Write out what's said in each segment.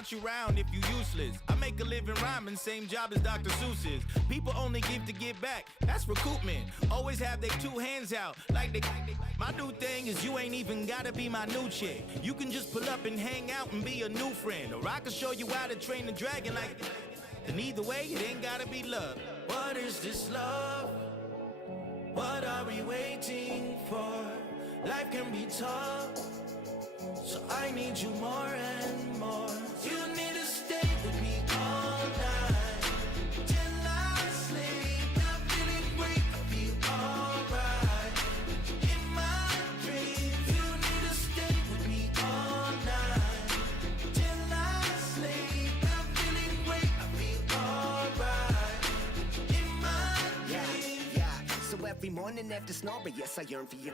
want you round if you useless. I make a living rhyming, same job as Dr. Seuss's. People only give to give back, that's recoupment. Always have their two hands out, like they. My new thing is you ain't even gotta be my new chick. You can just pull up and hang out and be a new friend. Or I can show you how to train the dragon like. And either way, it ain't gotta be love. What is this love? What are we waiting for? Life can be tough, so I need you more and more. You need to stay with me all night till I sleep. I'm feeling great, I feel alright. In my dreams, you need to stay with me all night till I sleep. I'm feeling great, I feel alright. In my dreams. Yeah. So every morning after snoring, yes, I yearn for you.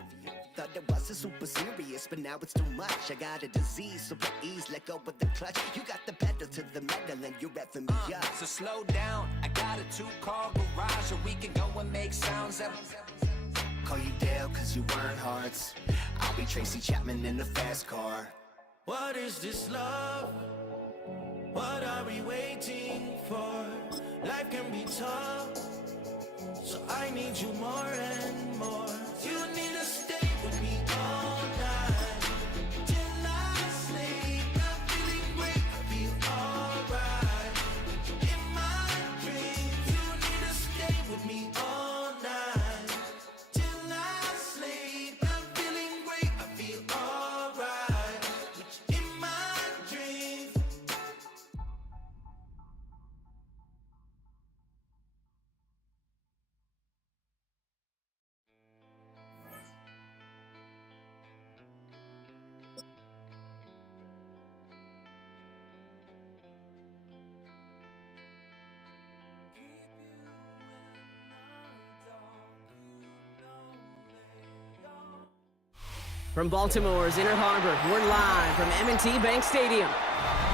Thought it wasn't super serious, but now it's too much. I got a disease, so please let go with the clutch. You got the pedal to the metal and you're reffing me up. So slow down, I got a 2-car garage, or we can go and make sounds that... Call you Dale cause you weren't hearts. I'll be Tracy Chapman in the fast car. What is this love? What are we waiting for? Life can be tough, so I need you more and more. You need to stay with me all night till I sleep. I'm feeling great, I feel alright. In my dreams, you need to stay with me all night till I sleep. I'm feeling great, I feel alright. In my dreams. From Baltimore's Inner Harbor, we're live from M&T Bank Stadium.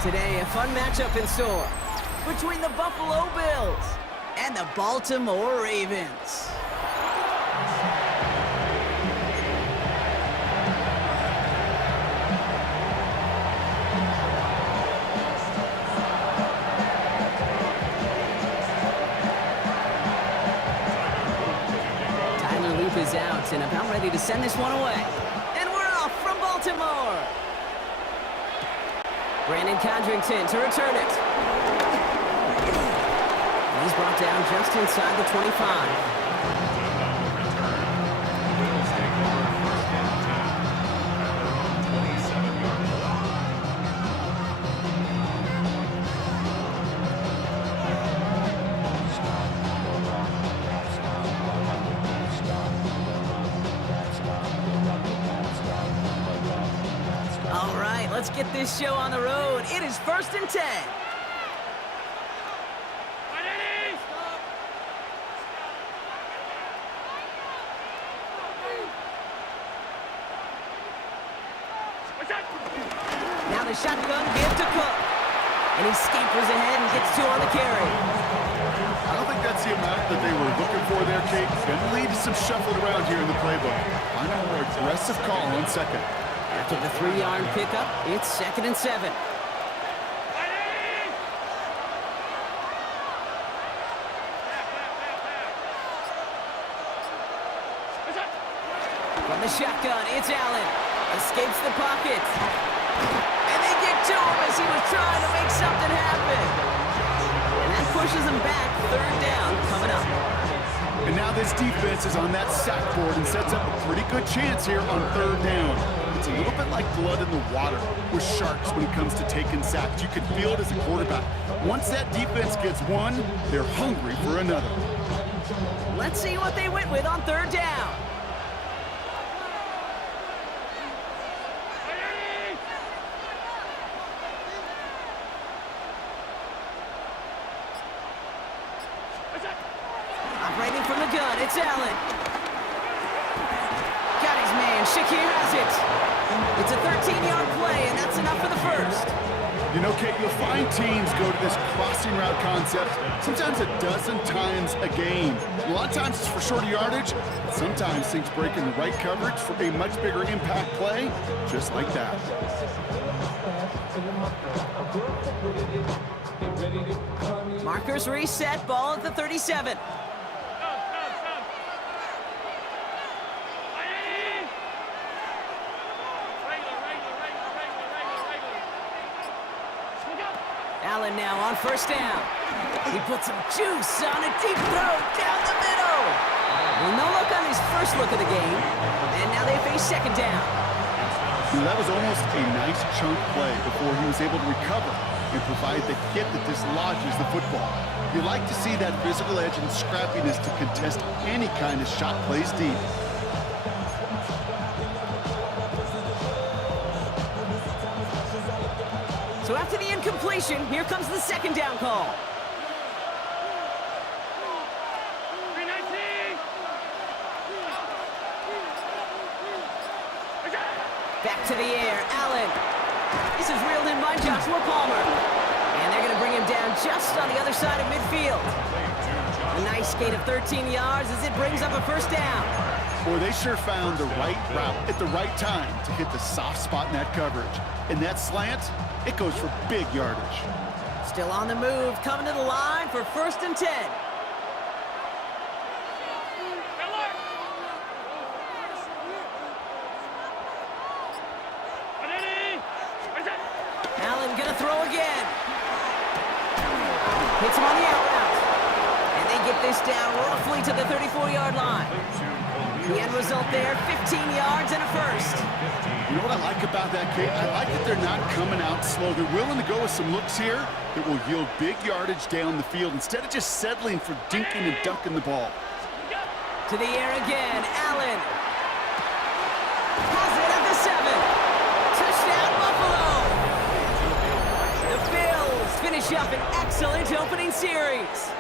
Today, a fun matchup in store between the Buffalo Bills and the Baltimore Ravens. Tyler Loop is out and about ready to send this one away. Baltimore. Brandon Condrington to return it. He's brought down just inside the 25. Let's get this show on the road. It is 1st and 10. Now the shotgun give to Cook. And he scampers ahead and gets 2 on the carry. I don't think that's the amount that they were looking for there, Kate. Gonna lead to some shuffling around here in the playbook. I'm a more aggressive call on second. After the 3-yard pickup, it's 2nd and 7. From the shotgun, it's Allen. Escapes the pocket. And they get to him as he was trying to make something happen. And that pushes him back. 3rd down coming up. And now this defense is on that sack board and sets up a pretty good chance here on 3rd down. It's a little bit like blood in the water with sharks when it comes to taking sacks. You can feel it as a quarterback. Once that defense gets one, they're hungry for another. Let's see what they went with on 3rd down. Operating from the gun, it's Allen. Got his man, Shakir has it. It's a 13-yard play, and that's enough for the 1st. You know, Kate, you'll find teams go to this crossing route concept sometimes a dozen times a game. A lot of times it's for shorter yardage. Sometimes things break in the right coverage for a much bigger impact play, just like that. Markers reset, ball at the 37. Allen now on first down. He puts some juice on a deep throw down the middle. Well, no look on his first look of the game. And now they face second down. That was almost a nice chunk play before he was able to recover and provide the hit that dislodges the football. You like to see that physical edge and scrappiness to contest any kind of shot plays deep. So after the incompletion, here comes the second down call. Back to the air, Allen. This is reeled in by Joshua Palmer. And they're going to bring him down just on the other side of midfield. A nice gain of 13 yards as it brings up a first down. Boy, they sure found the right route at the right time to hit the soft spot in that coverage. And that slant, it goes for big yardage. Still on the move, coming to the line for 1st and 10. Allen gonna throw again. Hits him on the out route. And they get this down roughly to the 34-yard line. The end result there, 15 yards and a first. You know what I like about that, Kate? I like that they're not coming out slow. They're willing to go with some looks here that will yield big yardage down the field instead of just settling for dinking and dunking the ball. To the air again, Allen. Has it at the 7. Touchdown, Buffalo. The Bills finish up an excellent opening series.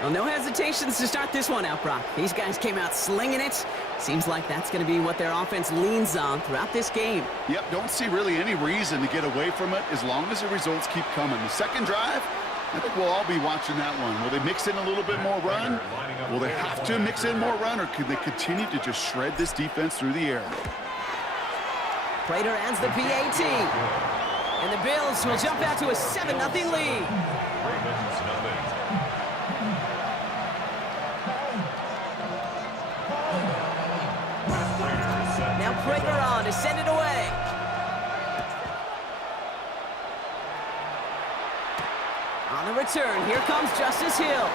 Well, no hesitations to start this one out, Brock. These guys came out slinging it. Seems like that's going to be what their offense leans on throughout this game. Yep, don't see really any reason to get away from it as long as the results keep coming. The second drive, I think we'll all be watching that one. Will they mix in a little bit more run? Will they have to mix in more run, or could they continue to just shred this defense through the air? Prater adds the PAT. And the Bills will jump out to a 7-0 lead. Now Prater on to send it away. On the return, here comes Justice Hill.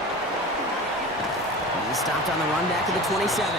He stopped on the run back to the 27.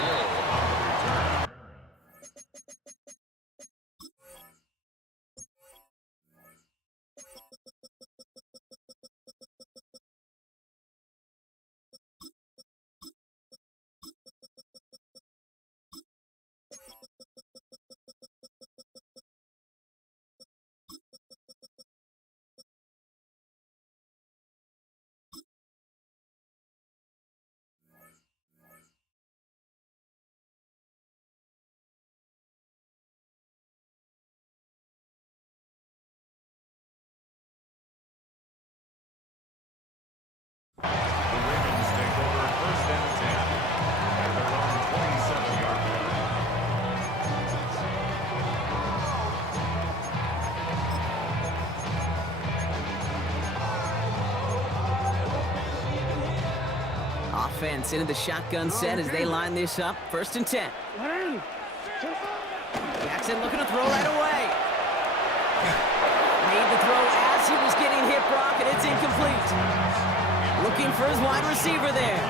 Offense into the shotgun set as they line this up. 1st and 10. Jackson looking to throw right away. Made the throw as he was getting hit, Brock, and it's incomplete. Looking for his wide receiver there.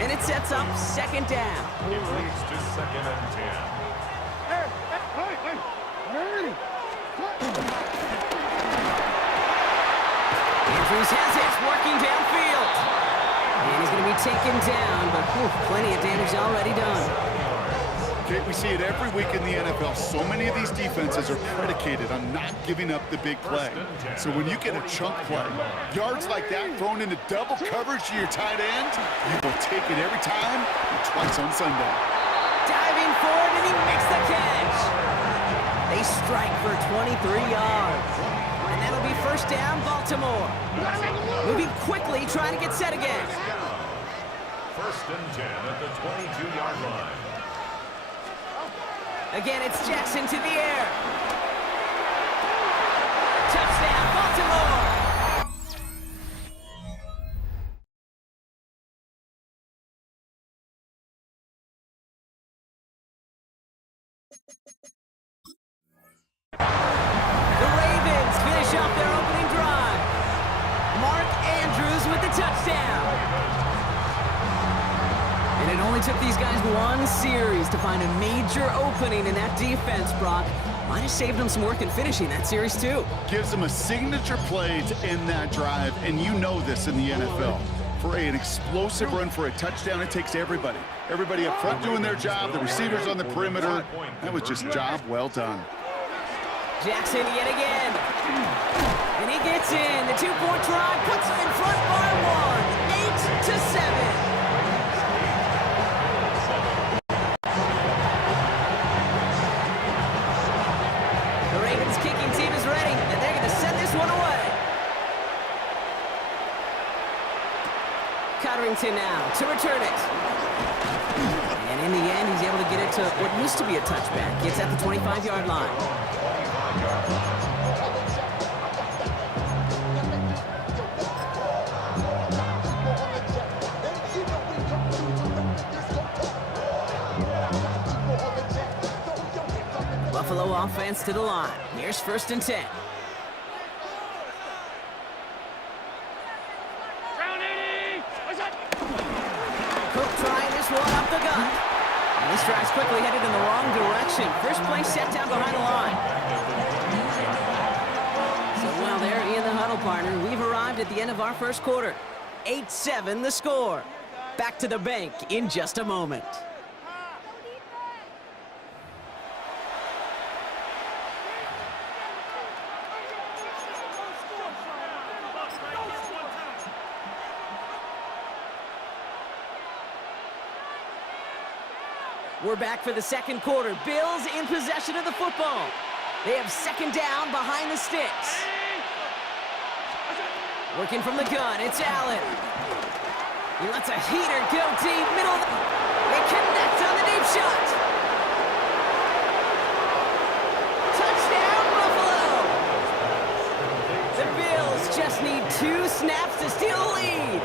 And it sets up 2nd down. It leads to 2nd and 10. Andrews has it, working downfield. And he's going to be taken down, but plenty of damage already done. Kate, we see it every week in the NFL. So many of these defenses are predicated on not giving up the big play. So when you get a chunk play, yards like that thrown into double coverage to your tight end, you will take it every time and twice on Sunday. Diving forward, and he makes the catch. They strike for 23 yards. And that'll be 1st down, Baltimore. Moving quickly, trying to get set again. 1st and 10 at the 22-yard line. Again, it's Jackson to the air. touchdown, Baltimore! The Ravens finish off their opening drive. Mark Andrews with the touchdown. And it only took these guys one series to find a major opening in that defense, Brock. Might have saved them some work in finishing that series, too. Gives them a signature play to end that drive, and you know this in the NFL. For an explosive run for a touchdown, it takes everybody. Everybody up front doing their job, the receivers on the perimeter. That was just job well done. Jackson yet again. And he gets in. The two-point try puts him in front by one. 8-7. The Ravens kicking team is ready, and they're going to send this one away. Cotterington now to return it. And in the end, he's able to get it to what used to be a touchback. Gets at the 25-yard line. Buffalo offense to the line. Here's 1st and 10. Cook trying this one up the gut. And this drive's quickly headed in the wrong direction. First play set down behind the line. So while they're in the huddle, partner, we've arrived at the end of our first quarter. 8-7 the score. Back to the bank in just a moment. We're back for the second quarter. Bills in possession of the football. They have 2nd down behind the sticks. Working from the gun, it's Allen. He lets a heater go deep, middle. They connect on the deep shot. Touchdown, Buffalo! The Bills just need 2 snaps to steal the lead.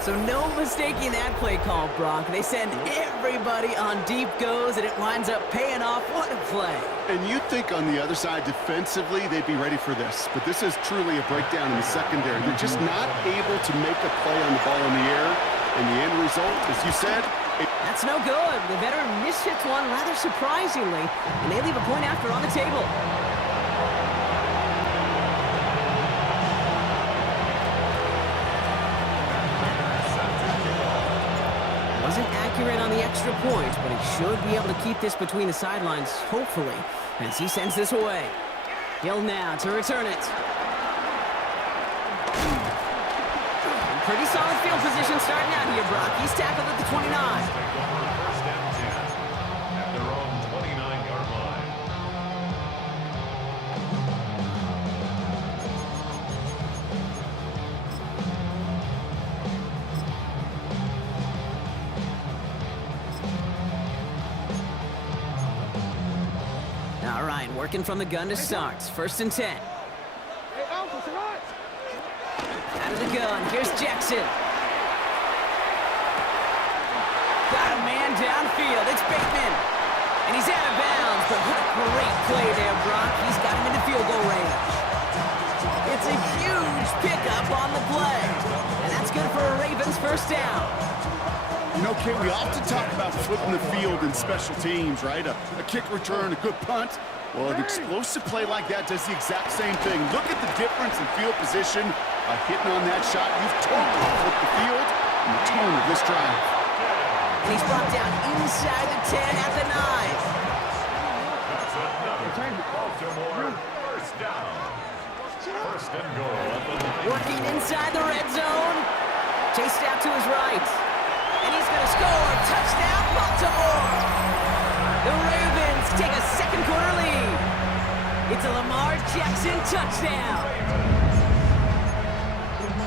So no mistaking that play call, Brock. They send everybody on deep goes, and it winds up paying off. What a play. And you'd think on the other side, defensively, they'd be ready for this. But this is truly a breakdown in the secondary. They're just not able to make a play on the ball in the air. And the end result, as you said, that's no good. The veteran mishits one rather surprisingly, and they leave a point after on the table. Wasn't accurate on the extra point, but he should be able to keep this between the sidelines, hopefully, as he sends this away. Hill now to return it. Pretty solid field position starting out here, Brock. He's tackled at the 29. First and 10 at their own 29-yard line. All right, working from the gun to start. 1st and 10. Out of the gun, here's Jackson. Got a man downfield, it's Bateman. And he's out of bounds, but what a great play there, Brock. He's got him into field goal range. It's a huge pickup on the play. And that's good for a Ravens 1st down. You know, Kate, we often talk about flipping the field in special teams, right? A kick return, a good punt. Well, an explosive play like that does the exact same thing. Look at the difference in field position by hitting on that shot. You've totally flipped the field and the tone of this drive. And he's brought down inside the 10 at the 9. That's another Baltimore 1st down. 1st and goal at the 9. Working inside the red zone. Chased out to his right. And he's going to score. Touchdown, Baltimore! The Ravens take a second quarter lead. It's a Lamar Jackson touchdown.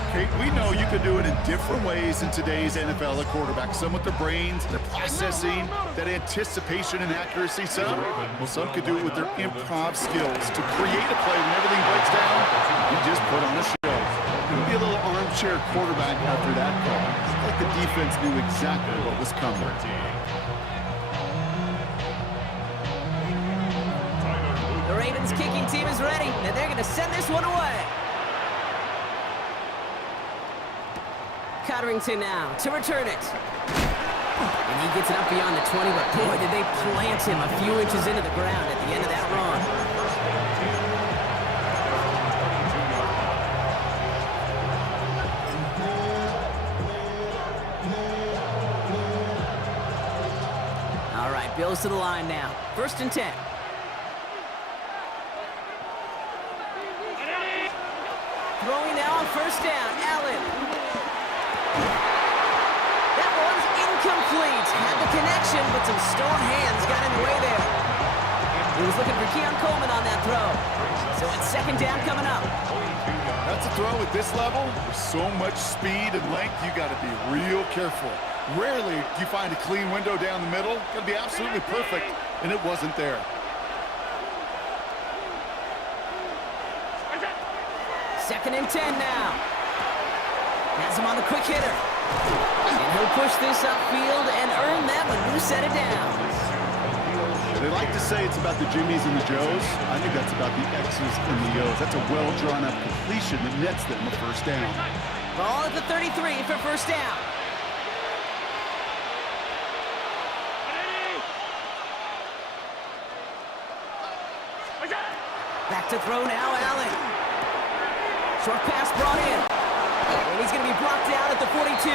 Okay, Kate, we know you can do it in different ways in today's NFL at quarterback. Some with their brains, their processing, that anticipation and accuracy. Some could do it with their improv skills to create a play when everything breaks down. You just put on a show. It'll be a little armchair quarterback after that call. It's like the defense knew exactly what was coming. The Ravens kicking team is ready, and they're going to send this one away. Cotterington now to return it. And he gets it up beyond the 20, but boy, did they plant him a few inches into the ground at the end of that run. All right, Bills to the line now. 1st and 10. Throwing now on 1st down, Allen. That one's incomplete. Had the connection, but some stone hands got in the way there. He was looking for Keon Coleman on that throw. So it's 2nd down coming up. That's a throw at this level. With so much speed and length, you got to be real careful. Rarely do you find a clean window down the middle. Got to be absolutely perfect, and it wasn't there. 2nd and 10 now. Has him on the quick hitter. And he'll push this upfield and earn them a new set of downs. They like to say it's about the Jimmies and the Joes. I think that's about the X's and the O's. That's a well-drawn-up completion that nets them a 1st down. Ball at the 33 for 1st down. Back to throw now, Allen. Short pass brought in. And he's going to be brought down at the 42.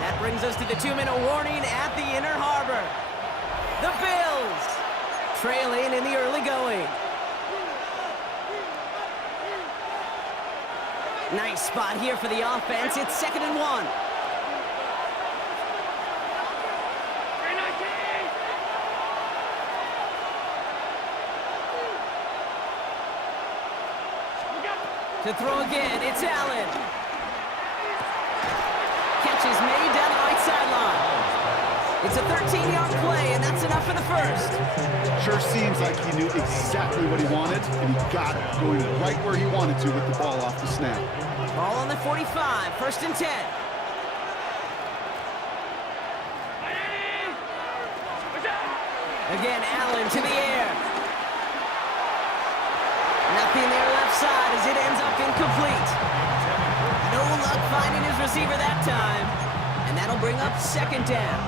That brings us to the 2-minute warning at the Inner Harbor. The Bills trailing in the early going. Nice spot here for the offense. It's 2nd and 1. To throw again, it's Allen. Catch is made down the right sideline. It's a 13-yard play, and that's enough for the 1st. Sure seems like he knew exactly what he wanted, and he got it, going right where he wanted to with the ball off the snap. Ball on the 45, 1st and 10. Again, Allen to the air. Nothing there left side as it ends up incomplete. No luck finding his receiver that time. And that'll bring up 2nd down.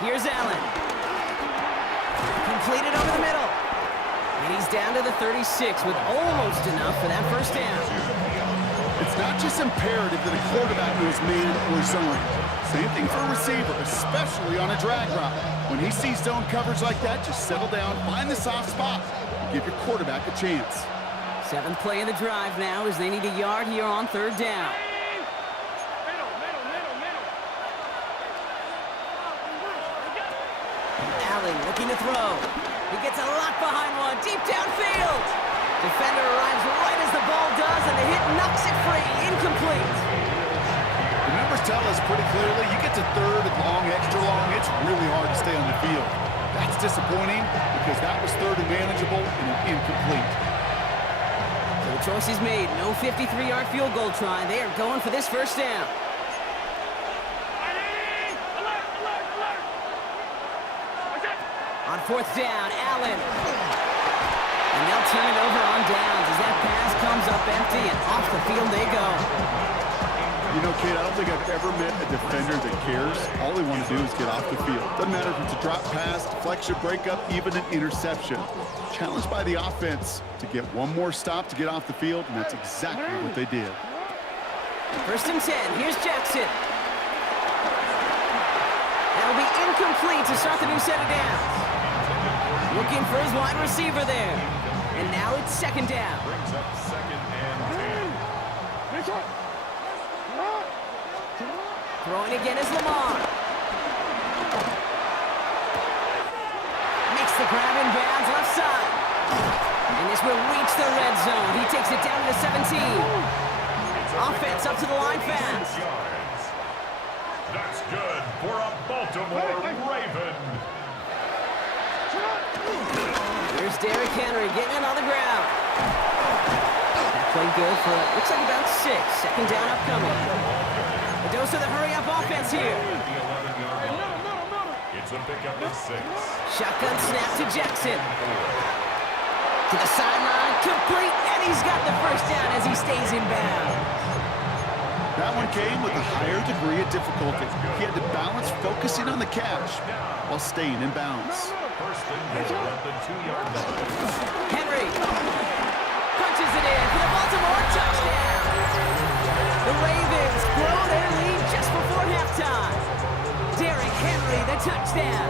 Here's Allen. Completed over the middle. And he's down to the 36 with almost enough for that 1st down. It's not just imperative that a quarterback knows man or zone. Same thing for a receiver, especially on a drag route. When he sees zone coverage like that, just settle down, find the soft spot, and give your quarterback a chance. 7th play of the drive now as they need a yard here on 3rd down. Allen looking to throw. He gets a lock behind one, deep downfield. Defender arrives right as the ball does, and the hit knocks it free, incomplete. The numbers tell us pretty clearly, you get to 3rd and long, extra long, it's really hard to stay on the field. That's disappointing because that was 3rd and manageable and an incomplete. So the choice is made. No 53-yard field goal try. They are going for this 1st down. On 4th down, Allen. And they'll turn it over on downs as that pass comes up empty and off the field they go. You know, kid, I don't think I've ever met a defender that cares. All they want to do is get off the field. Doesn't matter if it's a drop pass, deflection, breakup, even an interception. Challenged by the offense to get one more stop to get off the field, and that's exactly what they did. First and 10. Here's Jackson. That'll be incomplete to start the new set of downs. Looking for his wide receiver there. And now it's second down. Brings up second and 10. Throwing again is Lamar. Makes the grab in bounds left side. And this will reach the red zone. He takes it down to the 17. Offense up to the line fast. That's good for a Baltimore Raven. Here's Derrick Henry getting it on the ground. That played good for, looks like about 6. Second down upcoming. A dose of the hurry-up offense here. The 11-yard line. It's a pickup of 6. Shotgun snap to Jackson. To the sideline, complete, and he's got the first down as he stays in bounds. That one came with a higher degree of difficulty. He had to balance focusing on the catch while staying in bounds. First and goal at the 2-yard line. Henry punches it in for the Baltimore touchdown. The Ravens grow their lead just before halftime. Derrick Henry, the touchdown.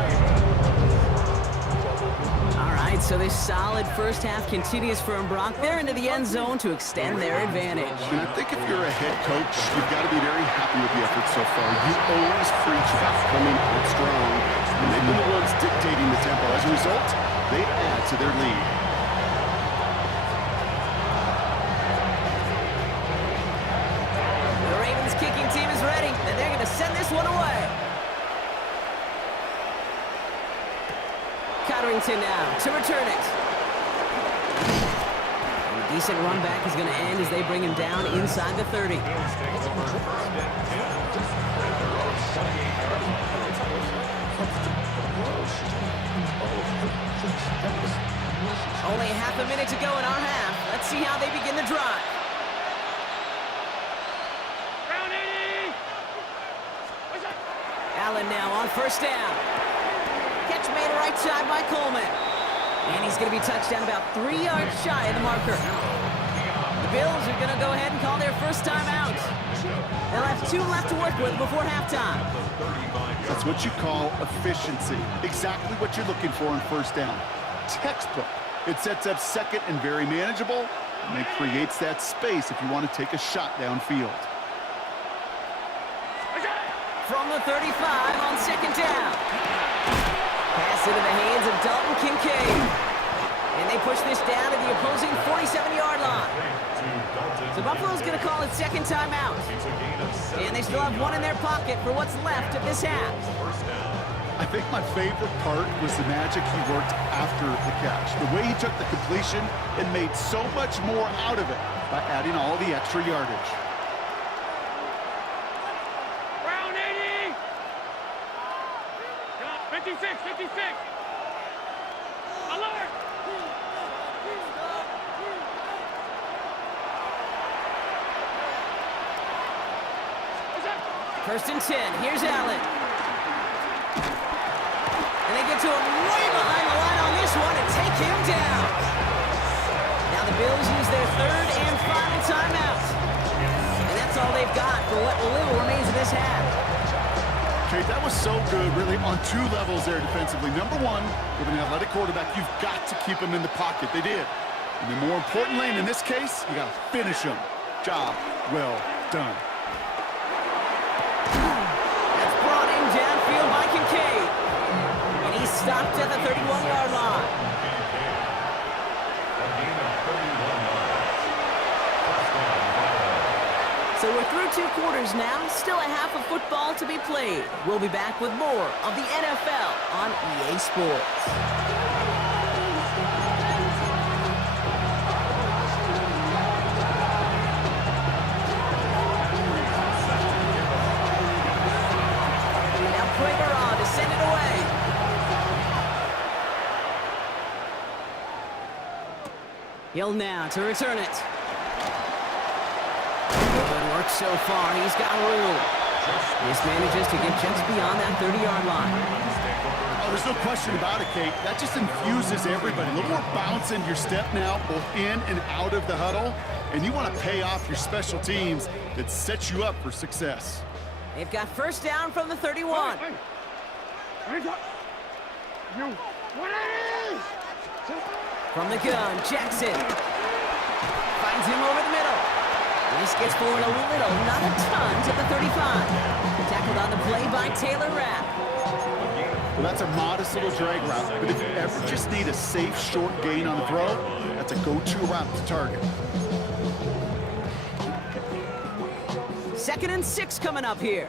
All right, so this solid first half continues for Brock. They're into the end zone to extend their advantage. And I think if you're a head coach, you've got to be very happy with the effort so far. You always preach about coming out strong, and they've been the ones dictating the tempo. As a result, they add to their lead. The Ravens kicking team is ready, and they're going to send this one away. Cotterington now to return it. And a decent run back is going to end as they bring him down inside the 30. Only half a minute to go in our half. Let's see how they begin the drive. Allen now on first down. Catch made right side by Coleman. And he's going to be touched down about 3 yards shy of the marker. The Bills are going to go ahead and call their first time out. They'll have 2 left to work with before halftime. That's what you call efficiency. Exactly what you're looking for on first down. Textbook. It sets up second and very manageable, and it creates that space if you want to take a shot downfield. From the 35 on second down. Pass into the hands of Dalton Kincaid. And they push this down to the opposing 47-yard line. So Buffalo's going to call it second timeout. And they still have 1 in their pocket for what's left of this half. I think my favorite part was the magic he worked after the catch. The way he took the completion and made so much more out of it by adding all the extra yardage. Round 80! 56! Alert! First and 10. Here's Allen. And they get to him way behind the line on this one and take him down. Now the Bills use their 3rd and final timeout. And that's all they've got for what little remains of this half. Okay, that was so good, really, on 2 levels there defensively. Number 1, with an athletic quarterback, you've got to keep him in the pocket. They did. And then more importantly, in this case, you got to finish him. Job well done. That's brought in downfield by Kincaid. And he's stopped at the 31-yard line. So we're through 2 quarters now, still a half of football to be played. We'll be back with more of the NFL on EA Sports. Now Prager on to send it away. Hill now to return it. Good work so far. He's got room. This manages to get just beyond that 30-yard line. Oh, there's no question about it, Kate. That just infuses everybody. A little more bounce in your step now, both in and out of the huddle. and you want to pay off your special teams that sets you up for success. They've got first down from the 31. From the gun, Jackson finds him over the middle. This gets forward a little, not a ton, to the 35. Tackled on the play by Taylor Rapp. Well, that's a modest little drag route, but if you ever just need a safe, short gain on the throw, that's a go-to route to target. 2nd and 6 coming up here.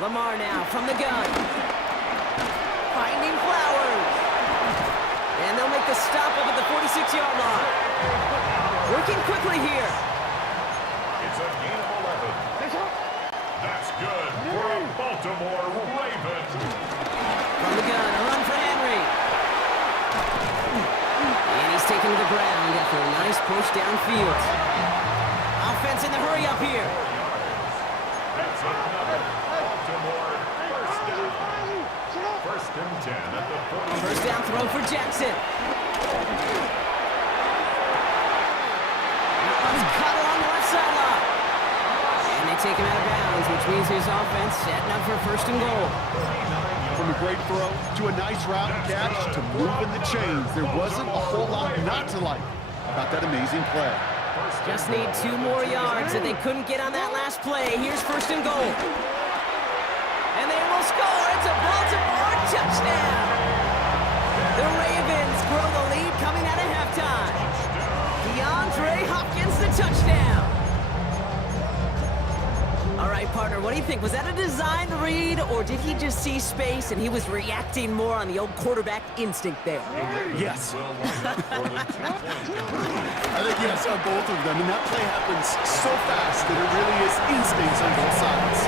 Lamar now from the gun. Finding Flowers. And they'll make the stop up at the 46-yard line. Working quickly here. It's a gain of 11. That's good for a Baltimore Ravens. From the gun, a run for Henry. And he's taken to the ground after a nice push downfield. Offense in the hurry up here. That's another Baltimore first down. 1st and 10 at the 40. First down throw for Jackson. That one's cut along the left sideline. And they take him out of bounds, which means his offense setting up for 1st and goal. From a great throw to a nice route catch to moving the chains, there wasn't a whole lot not to like about that amazing play. Just need 2 more yards that they couldn't get on that last play. Here's 1st and goal. And they will score. It's a Baltimore touchdown. The Ravens grow the lead coming out of halftime. DeAndre Hopkins, the touchdown. All right, partner, what do you think? Was that a design read, or did he just see space and he was reacting more on the old quarterback instinct there? Yes. I think yes on both of them, and that play happens so fast that it really is instincts on both sides.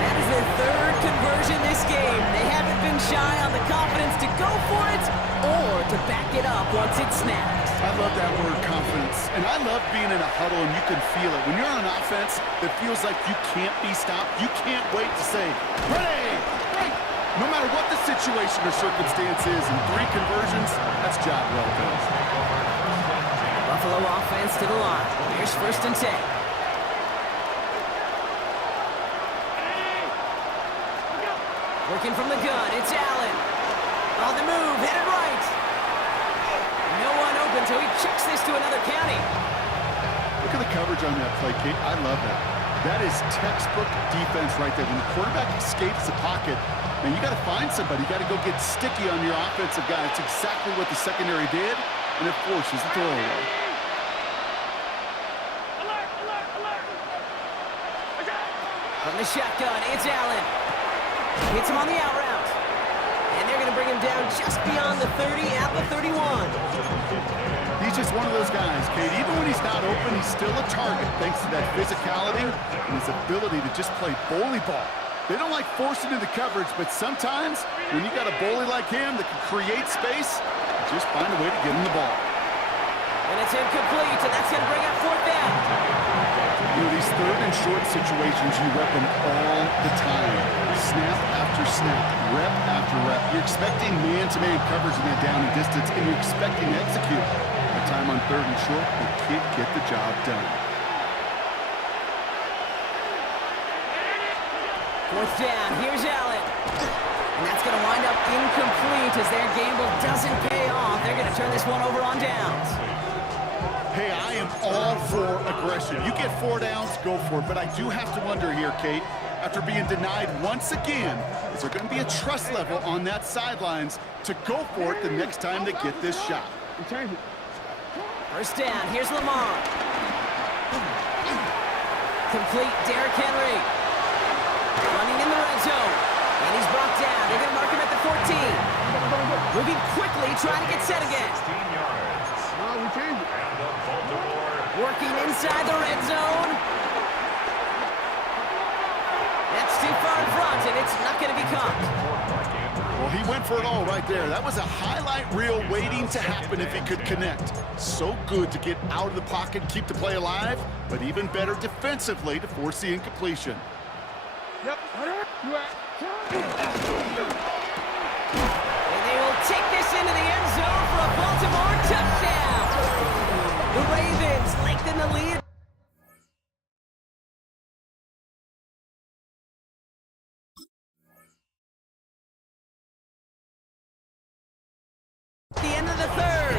That is their 3rd conversion this game. They haven't been shy on the confidence to go for it or to back it up once it's snapped. I love that word, confidence, and I love being in a huddle and you can feel it. When you're on offense, it feels like you can't be stopped. You can't wait to say, ready! No matter what the situation or circumstance is, in 3 conversions, that's job well done. Buffalo offense to the line. Here's 1st and 10. Working from the gun, it's Allen. On the move, headed right. No one open, so he checks this to another county. Look at the coverage on that play, Kate. I love that. That is textbook defense right there. When the quarterback escapes the pocket, man, you got to find somebody. You got to go get sticky on your offensive guy. It's exactly what the secondary did, and it forces the throwaway. From the shotgun, it's Allen. Hits him on the out route. And they're going to bring him down just beyond the 30 at the 31. He's just one of those guys, Kate. Even when he's not open, he's still a target thanks to that physicality and his ability to just play bully ball. They don't like forcing into coverage, but sometimes when you got a bully like him that can create space, just find a way to get him the ball. And it's incomplete, and that's going to bring up 4th down. You know, these 3rd and short situations, you rep them all the time. Snap after snap, rep after rep. You're expecting man-to-man coverage in that down and distance, and you're expecting to execute. By time on 3rd and short, they can't get the job done. 4th down, here's Allen. And that's going to wind up incomplete as their gamble doesn't pay off. They're going to turn this one over on downs. Hey, I am all for aggression. You get 4 downs, go for it. But I do have to wonder here, Kate, after being denied once again, is there going to be a trust level on that sidelines to go for it the next time they get this shot? First down, here's Lamar. Complete, Derrick Henry. Running in the red zone. And he's brought down. They're going to mark him at the 14. Moving quickly, trying to get set again. 16 yards. Working inside the red zone. That's too far in front, and it's not going to be caught. Well, he went for it all right there. That was a highlight reel waiting to happen if he could connect. So good to get out of the pocket, keep the play alive, but even better defensively to force the incompletion. The end of the third.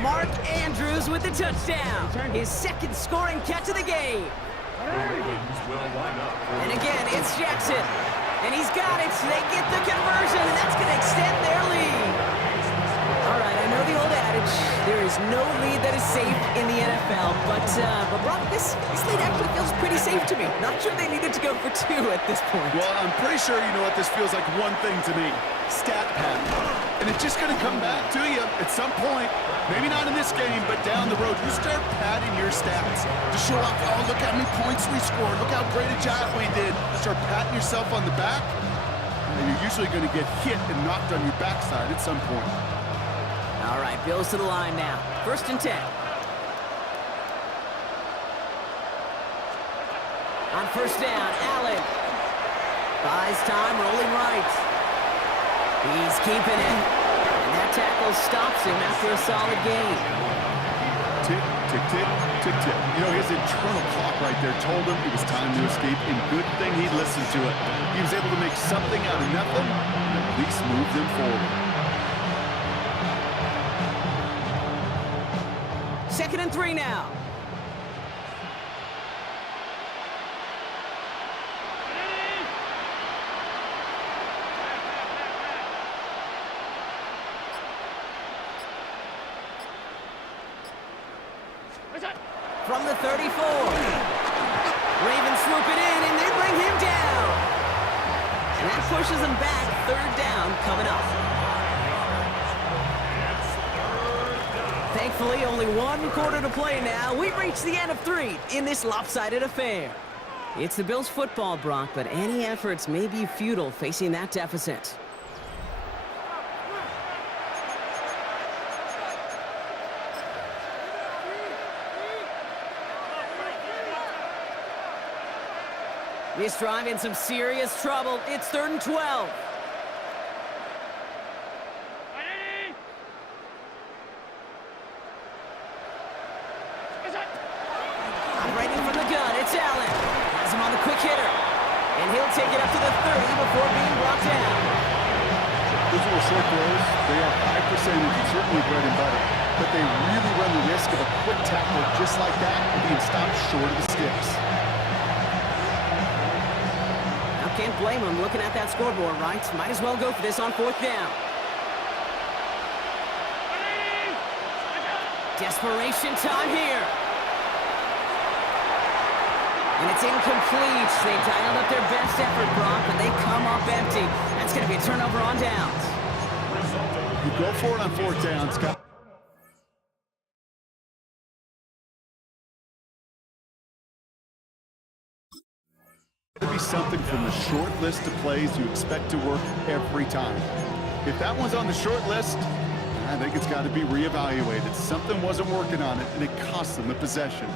Mark Andrews with the touchdown. His second scoring catch of the game. And again, it's Jackson. And he's got it. They get the conversion, and that's going to extend their lead. All right, I know the old adage, there is no lead that is safe in the NFL, but Brock, this lead actually feels pretty safe to me. Not sure they needed to go for two at this point. Well, I'm pretty sure you know what this feels like one thing to me. Stat pad. And it's just going to come back to you at some point. Maybe not in this game, but down the road. You start padding your stats to show off, oh, look how many points we scored. Look how great a job we did. Start patting yourself on the back, and you're usually going to get hit and knocked on your backside at some point. All right, Bills to the line now. 1st and 10. On 1st down, Allen. Buys time, rolling right. He's keeping it. And that tackle stops him after a solid gain. Tick, tick, tick, tick, tick. You know, his internal clock right there told him it was time to escape, and good thing he listened to it. He was able to make something out of nothing and at least move them forward. 2nd and 3 now. From the 34. Ravens swoop it in, and they bring him down. And that pushes him back. 3rd down coming up. Thankfully, only 1 quarter to play now. We've reached the end of 3 in this lopsided affair. It's the Bills' football, Brock, but any efforts may be futile facing that deficit. This drive in some serious trouble. It's 3rd and 12. Operating from the gun, it's Allen. Has him on the quick hitter. And he'll take it up to the 30 before being brought down. Those little short throws, they are high percentage and certainly bread and butter. But they really run the risk of a quick tackle just like that and being stopped short of the sticks. Can't blame him looking at that scoreboard, right? Might as well go for this on 4th down. Desperation time here. And it's incomplete. They dialed up their best effort, Brock, but they come up empty. That's going to be a turnover on downs. You go for it on 4th down, Scott. To be something from the short list of plays you expect to work every time. If that one's on the short list, I think it's got to be reevaluated. Something wasn't working on it, and it cost them the possession.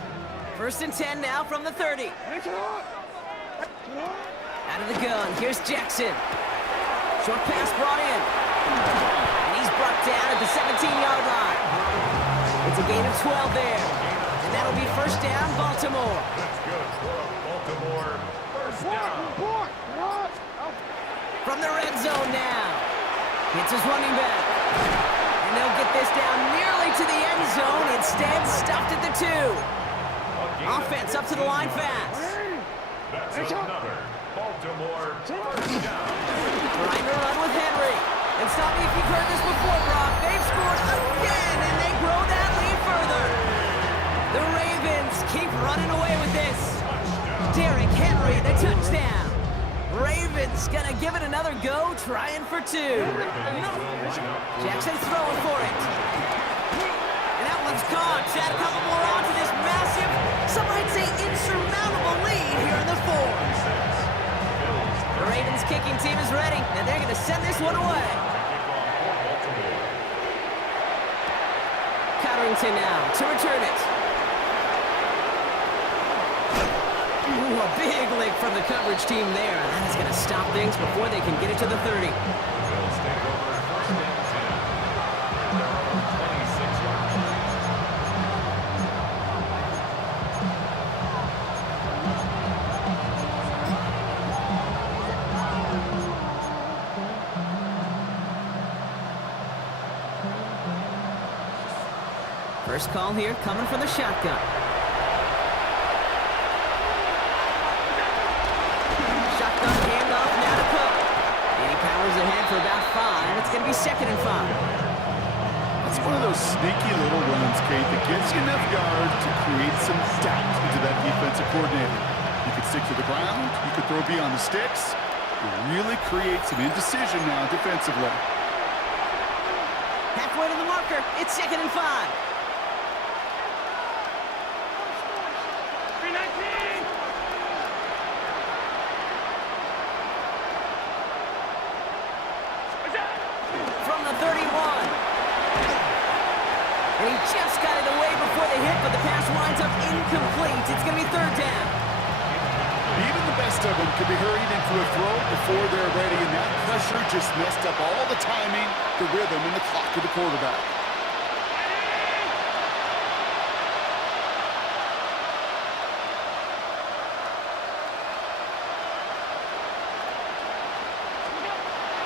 1st and 10 now from the 30. Out of the gun, here's Jackson. Short pass brought in. And he's brought down at the 17-yard line. It's a gain of 12 there. And that'll be 1st down, Baltimore. That's good for Baltimore. 1st down. From the red zone now. It's his running back. And they'll get this down nearly to the end zone. Instead, stopped at the 2. Offense up to the line fast. That's another Baltimore 1st down. Trying to run with Henry. And stop me if you've heard this before, Brock. They've scored again, and they grow that lead further. The Ravens keep running away with this. Derrick Henry, the touchdown. Ravens gonna give it another go, trying for 2. Jackson throwing for it. And that one's caught. Add a couple more on to this massive, some might say insurmountable lead here in the 4th. The Ravens kicking team is ready, and they're gonna send this one away. Cotterington now to return it. Ooh, a big lick from the coverage team there. That is going to stop things before they can get it to the 30. Bills take over 1st and 10. They're on the 26-yard line. First call here coming from the shotgun. Shotgun handoff now to Cook. And he powers ahead for about 5. It's going to be 2nd and 5. It's one of those sneaky little runs, Kate, that gets you enough yard to create some doubt into that defensive coordinator. You could stick to the ground, you could throw beyond the sticks, and really create some indecision now defensively. Halfway to the marker. It's 2nd and 5. 319. From the 31. And he just got it away before the hit, but the pass winds up incomplete. It's going to be 3rd down. Even the best of them could be hurried into a throw before they're ready, and that pressure just messed up all the timing, the rhythm, and the clock of the quarterback.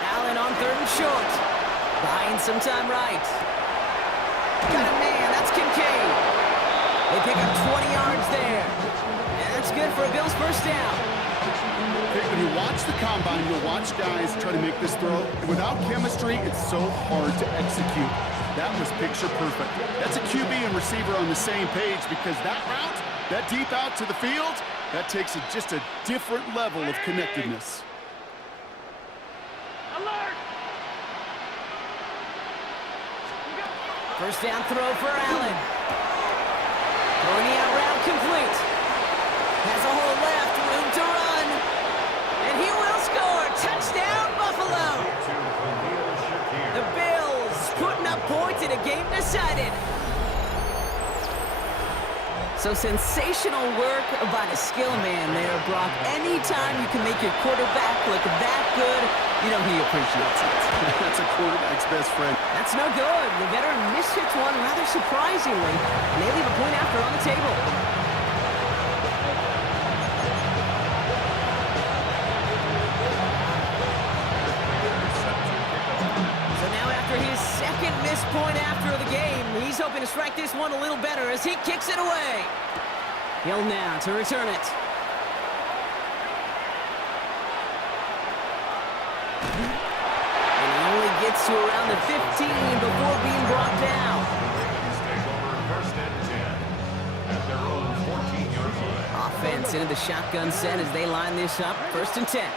Allen on 3rd and short. Buying some time right. Got a man. That's Kincaid. They pick up 20 yards there. And that's good for a Bills first down. When you watch the combine, you'll watch guys try to make this throw. And without chemistry, it's so hard to execute. That was picture perfect. That's a QB and receiver on the same page, because that route, that deep out to the field, that takes just a different level of connectedness. Alert. First down throw for Allen. Throwing the out route complete. Has a hole left, room to run. And he will score. Touchdown, Buffalo. The Bills putting up points in a game decided. So sensational work by the skill man there, Brock. Anytime you can make your quarterback look that good, you know he appreciates it. That's a quarterback's best friend. That's no good. The veteran mishits one rather surprisingly, and they leave a point after on the table. So now after his 2nd missed point after the game, he's hoping to strike this one a little better as he kicks it away. Hill now to return it. Gets to around the 15 before being brought down. First and 10 at their own 14-yard line. Offense into the shotgun set as they line this up. 1st and 10.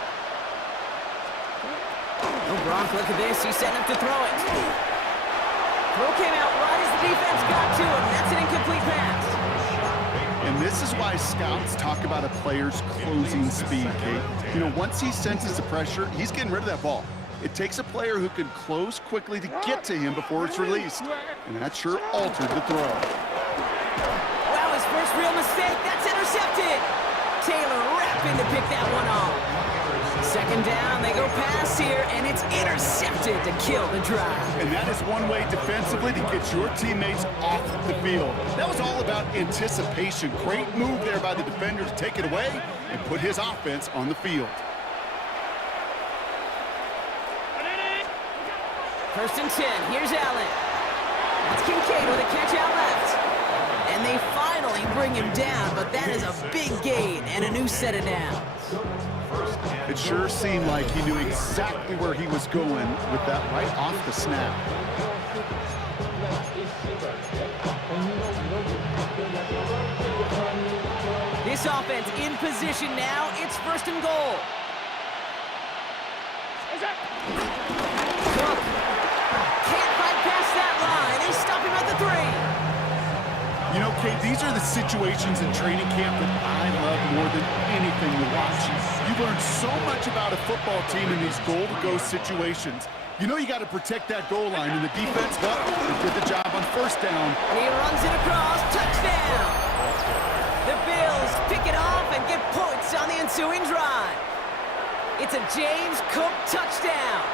Oh, Brock, look at this. He's setting up to throw it. Throw came out right as the defense got to him. That's an incomplete pass. And this is why scouts talk about a player's closing speed, Kate. You know, once he senses the pressure, he's getting rid of that ball. It takes a player who can close quickly to get to him before it's released. And that sure altered the throw. Wow, his first real mistake. That's intercepted. Taylor rapping to pick that one off. 2nd down, they go pass here, and it's intercepted to kill the drive. And that is one way defensively to get your teammates off the field. That was all about anticipation. Great move there by the defender to take it away and put his offense on the field. 1st and 10. Here's Allen. That's Kincaid with a catch out left. And they finally bring him down, but that is a big gain and a new set of downs. It sure seemed like he knew exactly where he was going with that right off the snap. This offense in position now. It's 1st and goal. Cook can't fight past that line. They stop him at the 3. You know, Kate, these are the situations in training camp that I love more than anything to watch. You learn so much about a football team in these goal-to-go situations. You know you got to protect that goal line, and the defense, well, they did the job on 1st down. And he runs it across. Touchdown! The Bills pick it off and get points on the ensuing drive. It's a James Cook touchdown.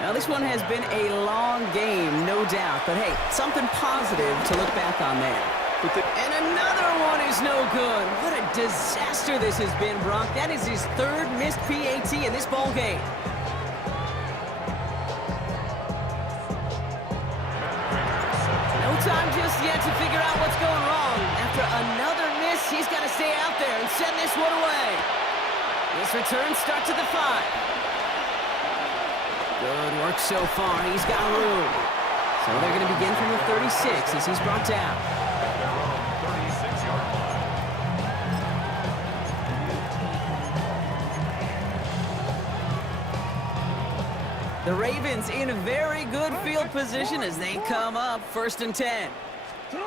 Now, this one has been a long game, no doubt. But, hey, something positive to look back on there. And another one is no good. What a disaster this has been, Brock. That is his 3rd missed PAT in this ball game. time just yet to figure out what's going wrong. After another miss, he's got to stay out there and send this one away. This return starts at the 5. Good work so far. He's got room. So they're going to begin from the 36 as he's brought down. Their own 36-yard line. The Ravens in a very good field position as they come up 1st and 10. They're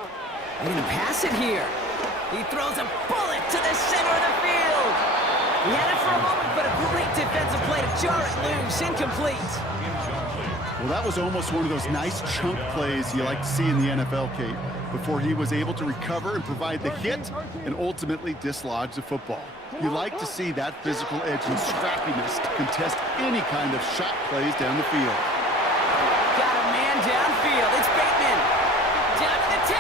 going to pass it here. He throws a bullet to the center of the field. He had it for a moment, but a great defensive play to jar it loose. Incomplete. Well, that was almost one of those nice chunk plays you like to see in the NFL, Kate, before he was able to recover and provide the hit and ultimately dislodge the football. You like to see that physical edge and scrappiness to contest any kind of shot plays down the field. Got a man downfield. It's Bateman. Down to the 10.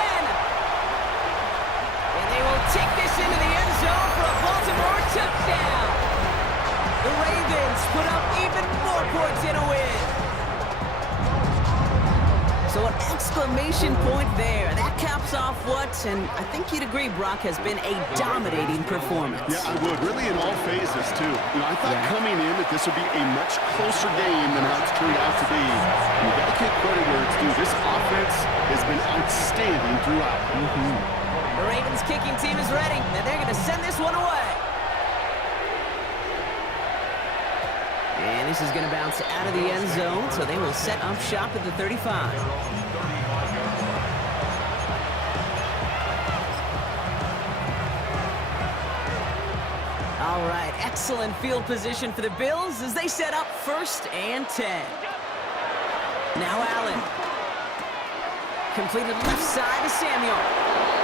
And they will take this into the end zone for a Baltimore touchdown. The Ravens put up even more points in a win. So an exclamation point there. That caps off what, and I think you'd agree, Brock, has been a dominating performance. Yeah, I would. Really in all phases, too. You know, I thought coming in that this would be a much closer game than how it's turned out to be. And you got to give credit where it's due. This offense has been outstanding throughout. The Ravens kicking team is ready, and they're going to send this one away. And this is going to bounce out of the end zone, so they will set up shop at the 35. All right, excellent field position for the Bills as they set up 1st and 10. Now Allen. Completed left side to Samuel.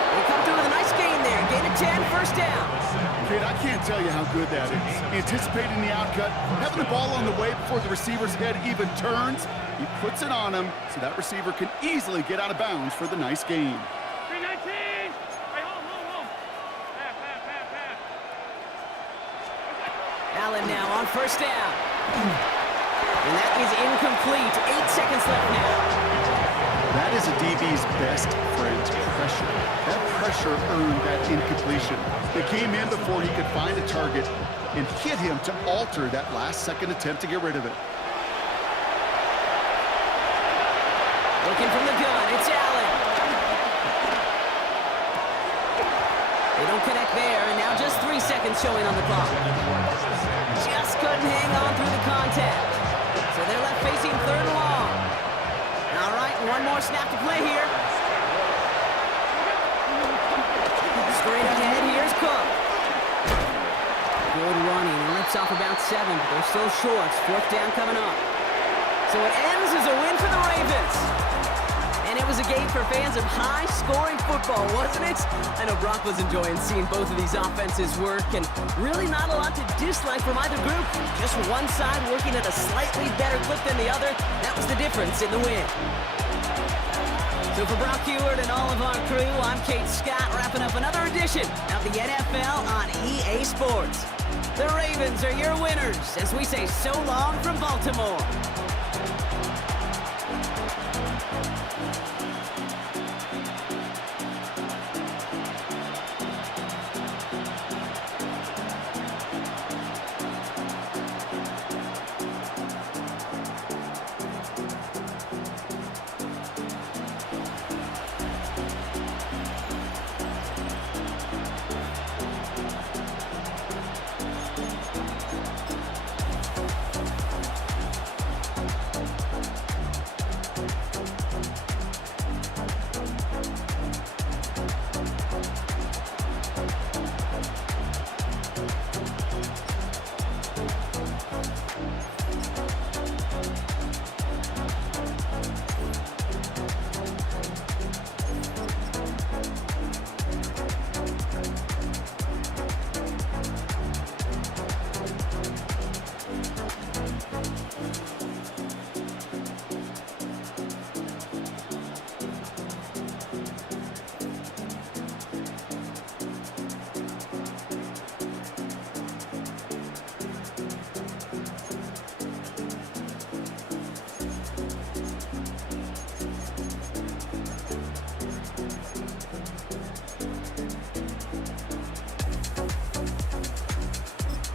They come through with a nice gain there. Gain of 10, 1st down. Kid, I can't tell you how good that is. Anticipating the outcut, having the ball on the way before the receiver's head even turns. He puts it on him so that receiver can easily get out of bounds for the nice gain. 319. Hey, hold. Pass. Allen now on 1st down. And that is incomplete. 8 seconds left now. That is a DB's best friend, pressure. That pressure earned that incompletion. They came in before he could find a target and hit him to alter that last-second attempt to get rid of it. Looking from the gun, it's Allen. They don't connect there, and now just 3 seconds showing on the clock. Just couldn't hang on through the contact. So they're left facing 3rd and long. All right, one more snap to play here. Straight ahead, here's Cook. Good running. He rips off about 7, but they're still short. 4th down coming up. So it ends as a win for the Ravens. And it was a game for fans of high-scoring football, wasn't it? I know Brock was enjoying seeing both of these offenses work, and really not a lot to dislike from either group. Just one side working at a slightly better clip than the other. That was the difference in the win. So for Brock Heward and all of our crew, I'm Kate Scott, wrapping up another edition of the NFL on EA Sports. The Ravens are your winners as we say so long from Baltimore.